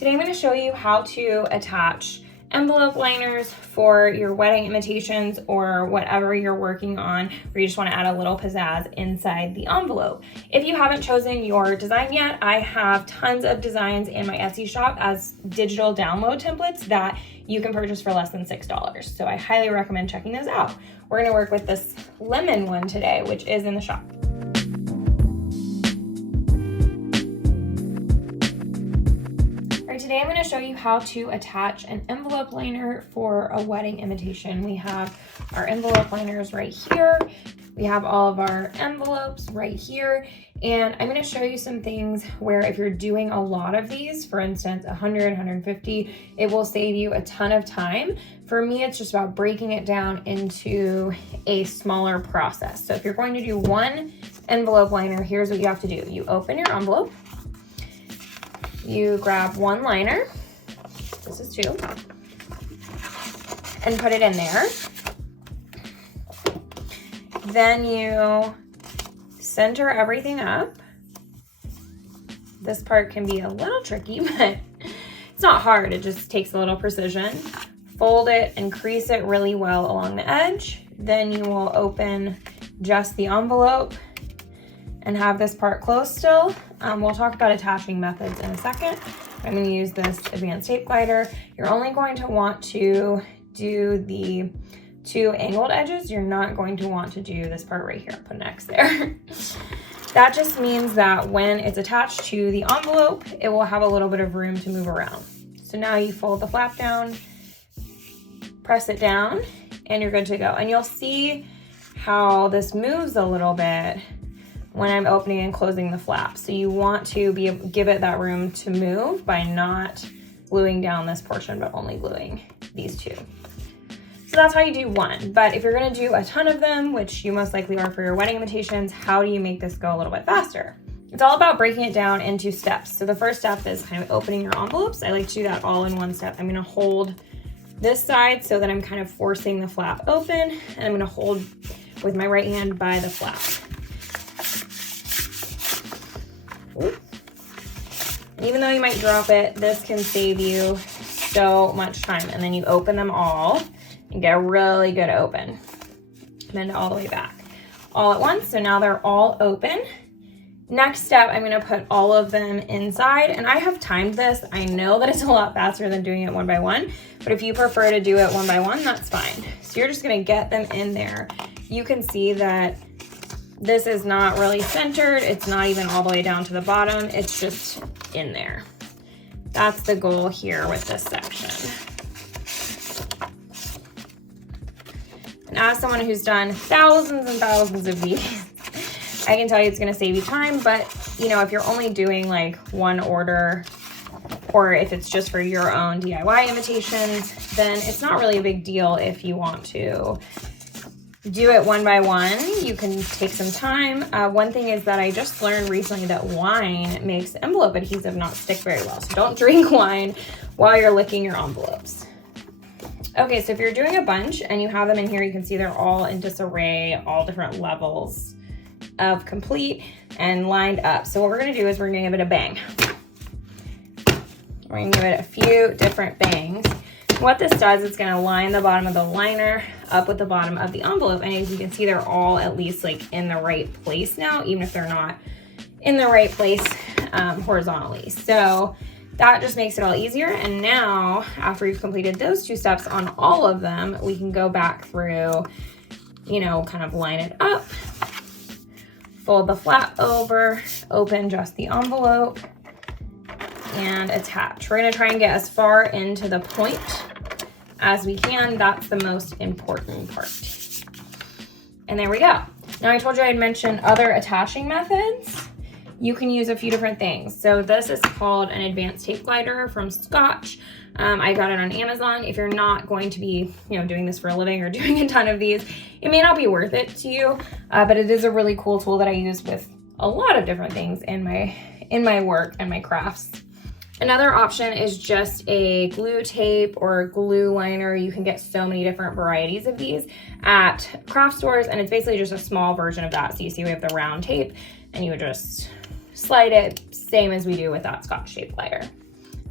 Today I'm going to show you how to attach envelope liners for your wedding invitations or whatever you're working on where you just want to add a little pizzazz inside the envelope. If you haven't chosen your design yet, I have tons of designs in my Etsy shop as digital download templates that you can purchase for less than $6. So I highly recommend checking those out. We're going to work with this lemon one today, which is in the shop. Today I'm going to show you how to attach an envelope liner for a wedding invitation. We have our envelope liners right here. We have all of our envelopes right here. And I'm going to show you some things where if you're doing a lot of these, for instance, 100, 150, it will save you a ton of time. For me, it's just about breaking it down into a smaller process. So if you're going to do one envelope liner, here's what you have to do. You open your envelope. You grab one liner, this is two, and put it in there. Then you center everything up. This part can be a little tricky, but it's not hard. It just takes a little precision. Fold it and crease it really well along the edge. Then you will open just the envelope and have this part closed still. We'll talk about attaching methods in a second. I'm going to use this advanced tape glider. You're only going to want to do the two angled edges. You're not going to want to do this part right here. Put an X there. That just means that when it's attached to the envelope, it will have a little bit of room to move around. So now you fold the flap down, press it down, and you're good to go. And you'll see how this moves a little bit when I'm opening and closing the flap. So you want to give it that room to move by not gluing down this portion, but only gluing these two. So that's how you do one. But if you're gonna do a ton of them, which you most likely are for your wedding invitations, how do you make this go a little bit faster? It's all about breaking it down into steps. So the first step is kind of opening your envelopes. I like to do that all in one step. I'm gonna hold this side so that I'm kind of forcing the flap open, and I'm gonna hold with my right hand by the flap. Even though you might drop it, this can save you so much time. And then you open them all and get a really good open. Bend it all the way back. All at once, so now they're all open. Next step, I'm gonna put all of them inside, and I have timed this. I know that it's a lot faster than doing it one by one, but if you prefer to do it one by one, that's fine. So you're just gonna get them in there. You can see that this is not really centered. It's not even all the way down to the bottom. It's just in there. That's the goal here with this section. And as someone who's done thousands and thousands of these, I can tell you it's gonna save you time, but you know, if you're only doing like one order, or if it's just for your own DIY invitations, then it's not really a big deal if you want to do it one by one. You can take some time. One thing is that I just learned recently that wine makes envelope adhesive not stick very well. So don't drink wine while you're licking your envelopes. Okay, so if you're doing a bunch and you have them in here, you can see they're all in disarray, all different levels of complete and lined up. So what we're gonna do is we're gonna give it a bang. We're gonna give it a few different bangs. What this does, it's gonna line the bottom of the liner up with the bottom of the envelope. And as you can see, they're all at least like in the right place now, even if they're not in the right place horizontally. So that just makes it all easier. And now, after we've completed those two steps on all of them, we can go back through, you know, kind of line it up, fold the flap over, open just the envelope, and attach. We're gonna try and get as far into the point as we can. That's the most important part. And there we go. Now I told you I'd mention other attaching methods. You can use a few different things. So this is called an advanced tape glider from Scotch. I got it on Amazon. If you're not going to be, you know, doing this for a living or doing a ton of these, it may not be worth it to you, but it is a really cool tool that I use with a lot of different things in my work and my crafts. Another option is just a glue tape or glue liner. You can get so many different varieties of these at craft stores, and it's basically just a small version of that. So you see we have the round tape, and you would just slide it, same as we do with that Scotch tape glider.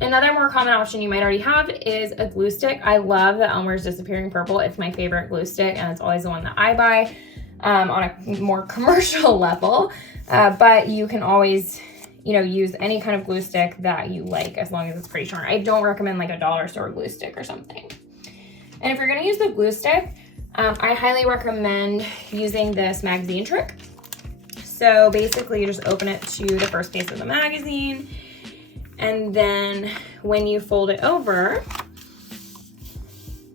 Another more common option you might already have is a glue stick. I love the Elmer's Disappearing Purple. It's my favorite glue stick, and it's always the one that I buy on a more commercial level. But you can always, use any kind of glue stick that you like as long as it's pretty strong. I don't recommend like a dollar store glue stick or something. And if you're gonna use the glue stick, I highly recommend using this magazine trick. So basically you just open it to the first page of the magazine, and then when you fold it over,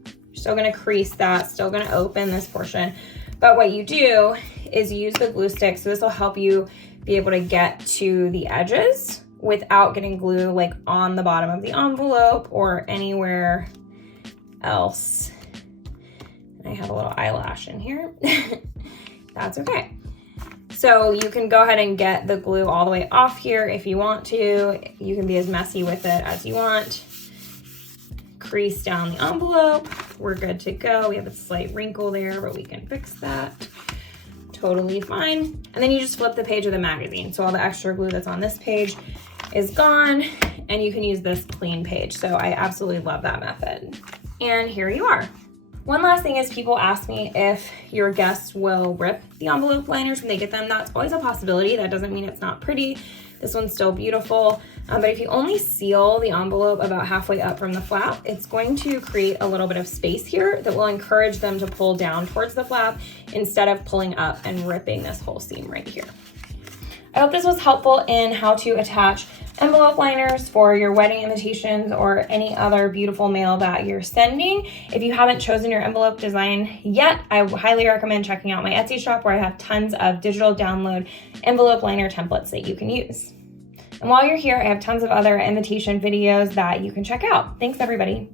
you're still gonna crease that, still gonna open this portion. But what you do is you use the glue stick, so this will help you be able to get to the edges without getting glue like on the bottom of the envelope or anywhere else. I have a little eyelash in here. That's okay. So you can go ahead and get the glue all the way off here if you want to. You can be as messy with it as you want. Crease down the envelope. We're good to go. We have a slight wrinkle there, but we can fix that. Totally fine. And then you just flip the page of the magazine. So all the extra glue that's on this page is gone, and you can use this clean page. So I absolutely love that method. And here you are. One last thing is people ask me if your guests will rip the envelope liners when they get them. That's always a possibility. That doesn't mean it's not pretty. This one's still beautiful. But if you only seal the envelope about halfway up from the flap, it's going to create a little bit of space here that will encourage them to pull down towards the flap instead of pulling up and ripping this whole seam right here. I hope this was helpful in how to attach envelope liners for your wedding invitations or any other beautiful mail that you're sending. If you haven't chosen your envelope design yet, I highly recommend checking out my Etsy shop where I have tons of digital download envelope liner templates that you can use. And while you're here, I have tons of other invitation videos that you can check out. Thanks, everybody.